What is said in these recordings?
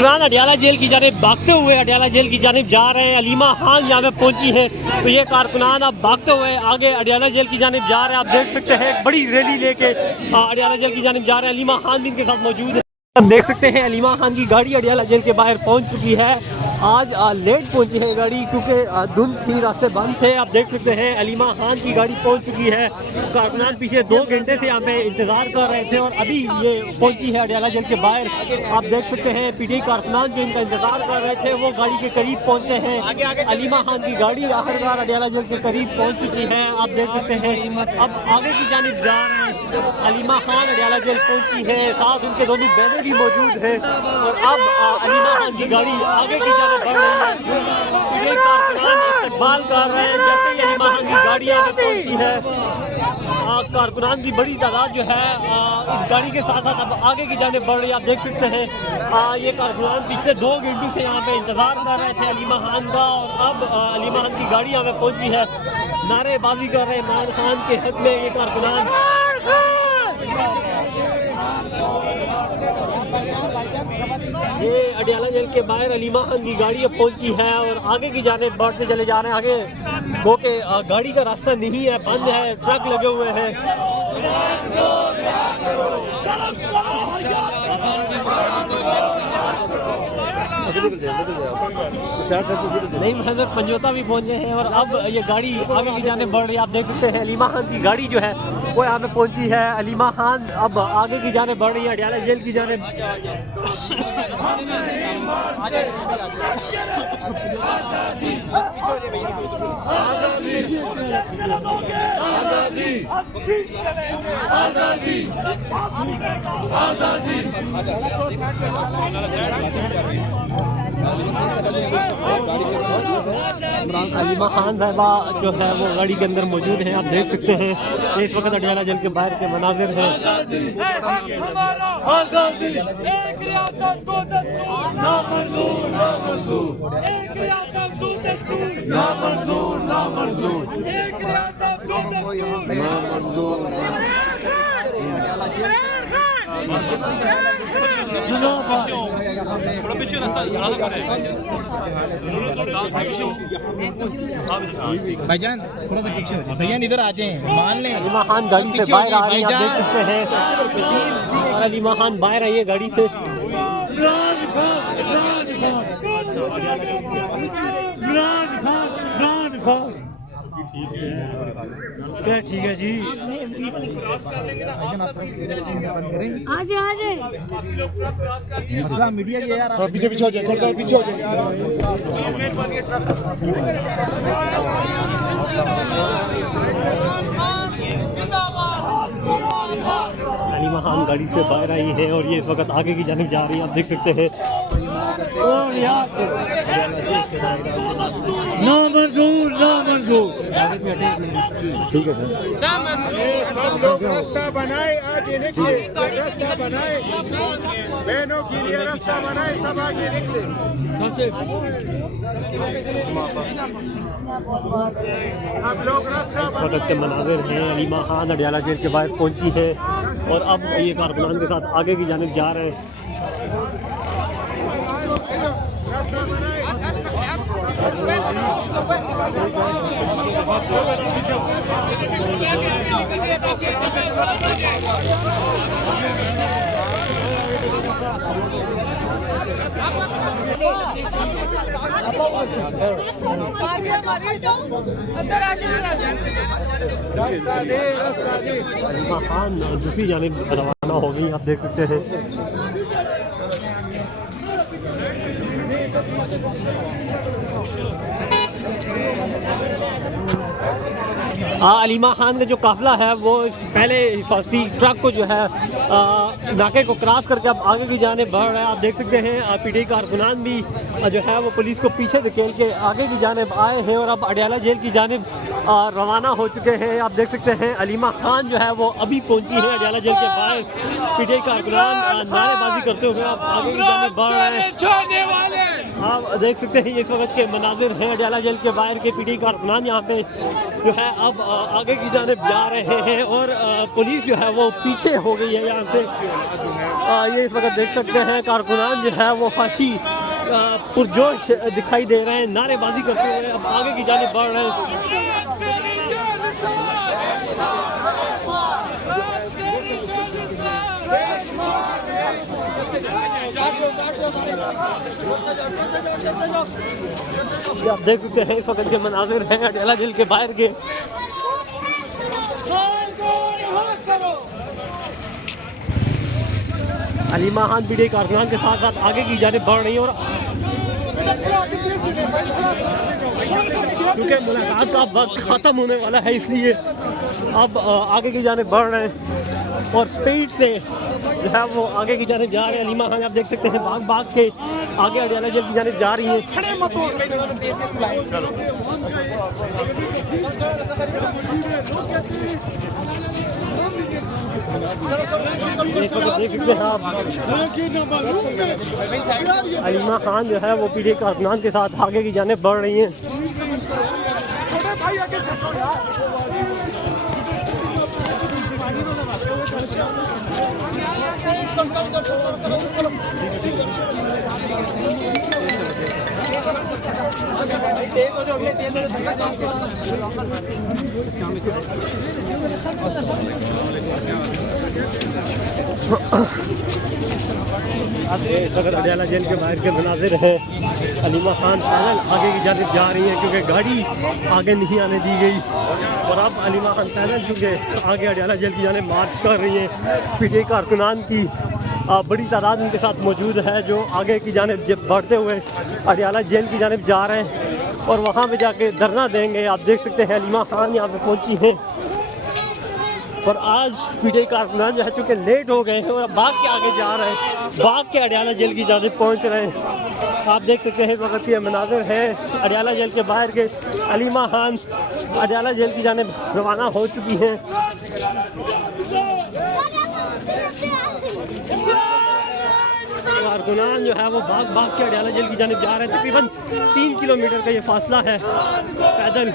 कारकुनान Adiala jail की जानिब भागते हुए अडियाला जेल की जानिब जा रहे हैं। अलीमा खान यहाँ पे पहुंची है तो ये कारकुनान अब भागते हुए आगे अडियाला जेल की जानिब जा रहे हैं। आप देख सकते हैं एक बड़ी रैली लेके अडियाला जेल की जानिब जा रहे हैं। अलीमा खान भी इनके साथ मौजूद है। आप देख सकते हैं अलीमा खान की गाड़ी अडियाला जेल के बाहर पहुंच चुकी है। आज लेट पहुंची है गाड़ी क्योंकि धुंध थी, रास्ते बंद थे। आप देख सकते हैं अलीमा खान की गाड़ी पहुंच चुकी है। कारकुनान पीछे 2 घंटे से यहाँ पे इंतजार कर रहे थे और अभी ये पहुंची है अडियाला जेल के बाहर। आप देख सकते हैं पीटीआई कारकुनान जो इनका इंतजार कर रहे थे वो गाड़ी के करीब पहुंचे हैं। अलीमा खान की गाड़ी आखिरकार अडियाला जेल के करीब पहुंच चुकी है। आप देख सकते हैं अब आगे की जानिब जा रहे हैं। अलीमा खान अडियाला जेल पहुंची है, साथ उनके दोनों बहनें भी मौजूद है और अब अलीमा खान की गाड़ी आगे की जानिब बढ़ रही है। पीटीआई कारकुनान इस्तकबाल कर रहे हैं जैसे ही अलीमा खान की गाड़ी आगे पहुंची है। कारकुनान की बड़ी तादाद जो है इस गाड़ी के साथ साथ अब आगे की जानिब बढ़ रही है। आप देख सकते हैं ये कारकुनान पिछले 2 घंटों से यहाँ पे इंतजार कर रहे थे अलीमा खान का और अब अलीमा खान की गाड़ी यहाँ पे पहुंची है। नारेबाजी कर रहे हैं इमरान खान के हक में ये कारकुनान। ये अडियाला जेल के बाहर अलीमा खान की गाड़ी अब पहुंची है और आगे की जानिब बढ़ते चले जा रहे हैं। आगे वो के गाड़ी का रास्ता नहीं है, बंद है, ट्रक लगे हुए हैं। नहीं महमद पंजोता भी पहुंचे हैं और अब ये गाड़ी आगे की जानिब बढ़ रही है। आप देख सकते हैं अलीमा खान की गाड़ी जो है वो यहाँ पे पहुंची है। अलीमा खान अब आगे की जानिब बढ़ रही है अडियाला जेल की जानिब। अलीमा खान साहिबा जो है वो गाड़ी के अंदर मौजूद हैं। आप देख सकते हैं इस वक्त अडियाला जेल के बाहर के मनाजिर हैं। भाईजान थोड़ा सा पीछे भैया इधर आ जाएं, मान लें अलीमा खान गाड़ी से बाहर आ रही है। आप देख सकते हैं अलीमा खान बाहर आई है गाड़ी से। क्या ठीक है जी, आ जाए मसला मीडिया के यार पीछे पीछे हो जाए, थोड़ा पीछे हो जाए। अलीमा खान गाड़ी से बाहर आई है और ये इस वक्त आगे की जानिब जा रही है। आप देख सकते हैं ना मंजूर, ना मंजूर। ठीक है सर, सब लोग रास्ता बनाए, आगे निकले, रास्ता बनाए, बहनों के लिए रास्ता बनाए, सब आगे निकले। सब लोग रास्ता इस वक्त के मनाजिर हैं। अलीमा खान अडियाला जेल के बाहर पहुंची है और अब ये कारकुनान के साथ आगे की जानिब जा रहे हैं। अलीमा खान दूसरी जानिब रवाना हो गई। आप देख सकते हैं अलीमा खान का जो काफिला है वो पहले हिफाजती ट्रक को जो है नाके को क्रॉस करके अब आगे की जानिब बढ़ रहा है। आप देख सकते हैं पीटीआई कारकुनान भी जो है वो पुलिस को पीछे धकेल के आगे की जानिब आए हैं और अब अडियाला जेल की जानिब रवाना हो चुके हैं। आप देख सकते हैं अलीमा खान जो है वो अभी पहुंची है अडियाला जेल के बाहर। पीटीआई कारकुनान नारेबाजी करते हुए अब आगे की जानिब बढ़ रहे हैं। आप देख सकते हैं ये इस वक्त के मनाजिर हैं अडयाला जेल के बाहर के पीटी कारकुनान यहाँ पे जो है अब आगे की जानिब जा रहे हैं और पुलिस जो है वो पीछे हो गई है यहाँ से। ये इस वक्त देख सकते हैं कारकुनान जो है वो खासी पुरजोश दिखाई दे रहे हैं, नारेबाजी करते हुए अब आगे की जानिब बढ़ रहे हैं। आप देख सकते हैं इस वक्त के मनाजिर हैं अडयाला जेल के बाहर के। अलीमा खान पीटी कारकुनान के साथ साथ आगे की जानिब बढ़ रही है और क्योंकि मुलाकात का वक्त ख़त्म होने वाला है इसलिए अब आगे की जानिब बढ़ रहे हैं और स्पीड से जो है वो आगे की जानिब जा रहे हैं। अलीमा खान आप देख सकते हैं भाग भाग के आगे अडयाला जेल की जानिब जा रही हैं। देख सकते हैं आप अलीमा खान जो है वो पीटी कारकुनान के साथ आगे की जानिब बढ़ रही हैं। इस वक्त अडयाला जेल के बाहर के मनाजिर हैं। अलीमा खान पैदल आगे की जानिब जा रही हैं क्योंकि गाड़ी आगे नहीं आने दी गई और अब अलीमा खान पैदल चुके आगे अडयाला जेल की जानिब मार्च कर रही हैं। पीटी कारकुनान की बड़ी तादाद उनके साथ मौजूद है जो आगे की जानिब बढ़ते हुए अडयाला जेल की जानिब जा रहे हैं और वहाँ पे जाके धरना देंगे। आप देख सकते हैं अलीमा खान यहाँ पे पहुँची हैं और आज पीटी कारकुनान जो है चूँकि लेट हो गए हैं और अब भाग के आगे जा रहे हैं, भाग के अडयाला जेल की जानिब पहुँच रहे हैं। आप देख सकते हैं इस वक्त ये मनाजिर हैं अडयाला जेल के बाहर के। अलीमा खान अडयाला जेल की जानिब रवाना हो चुकी हैं। कारकुनान जो है वो भाग भाग के अडयाला जेल की जानिब जा रहे हैं। तकरीबन 3 किलोमीटर का ये फासला है पैदल।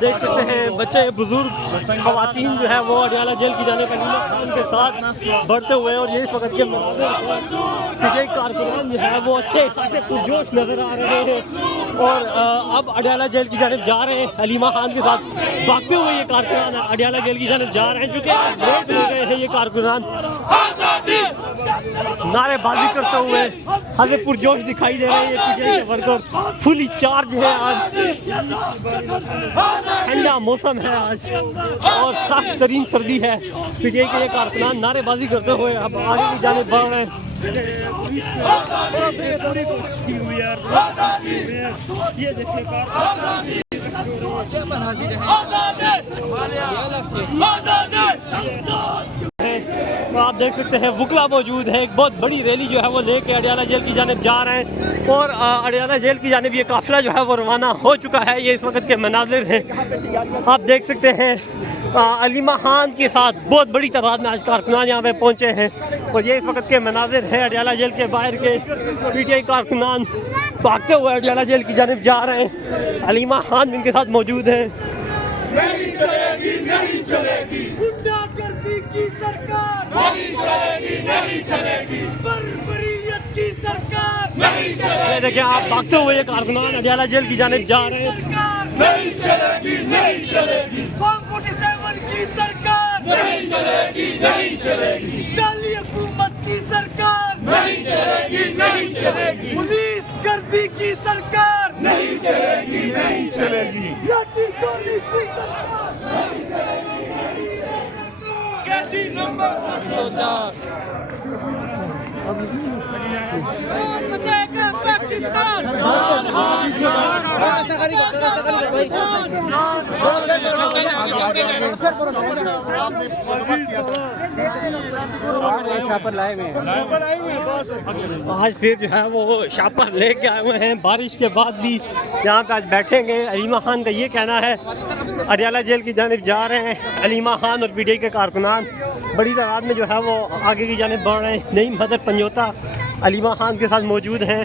देख सकते हैं बच्चे बुजुर्ग खवातीन जो है वो अडयाला जेल की जाने अलीमा खान के साथ बढ़ते हुए और ये इस वक्त के मनाजिर कारकुनान जो है वो अच्छे खासे पुरजोश नजर आ रहे हैं और अब अडयाला जेल की जानिब जा रहे हैं। अलीमा खान के साथ भागते हुए ये कारकुनान अडयाला जेल की जानिब जा रहे हैं क्योंकि लेट हो गए हैं। ये कारकुनान नारेबाजी करते हुए हमें पुरजोश दिखाई दे रहे हैं। ये पीटीआई के वर्कर फुली चार्ज है। आज ठंडा मौसम है आज और सख्त तरीन सर्दी है। पीटीआई के ये कारकुनान नारेबाजी करते हुए अब आगे की जानिब बढ़ रहे हैं। ये देखिए तो आप देख सकते हैं वुकला मौजूद है। एक बहुत बड़ी रैली जो है वो लेके अडयाला जेल की जानिब जा रहे हैं और अडयाला जेल की जानिब ये काफिला जो है वो रवाना हो चुका है। ये इस वक्त के मनाजिर हैं। आप देख सकते हैं अलीमा खान के साथ बहुत बड़ी तादाद में आज कारकुनान यहाँ पे पहुँचे हैं और ये इस वक्त के मनाजिर हैं अडयाला जेल के बाहर के। पीटीआई कारकुनान भागते हुए अडयाला जेल की जानिब जा रहे हैं। अलीमा खान इनके साथ मौजूद हैं। नहीं चलेगी, नहीं चलेगी गुंडागर्दी की सरकार, नहीं चलेगी, नहीं चलेगी बर्बरियत की सरकार, नहीं चलेगी। ये देखिए आप भागते हुए ये कारकुनान अडयाला जेल की जानिब जा रहे हैं। नहीं चलेगी, नहीं चलेगी फॉर्म 47 की सरकार, नहीं चलेगी, नहीं चलेगी जाली हुकूमत की सरकार, नहीं चलेगी, नहीं चलेगी पुलिस गर्दी की सरकार, नहीं चलेगी, नहीं चलेगी लाठी गोली की सरकार, कैदी नंबर 204 आज फिर जो है वो शापर लेके आए हुए हैं बारिश के बाद भी यहाँ पे आज बैठेंगे। अलीमा खान का ये कहना है अडयाला जेल की जानिब जा रहे हैं। अलीमा खान और पीटीआई के कारकुनान बड़ी तादाद में जो है वो आगे की जानिब बढ़ रहे हैं। नई मदर पंजोता अलीमा खान के साथ मौजूद हैं।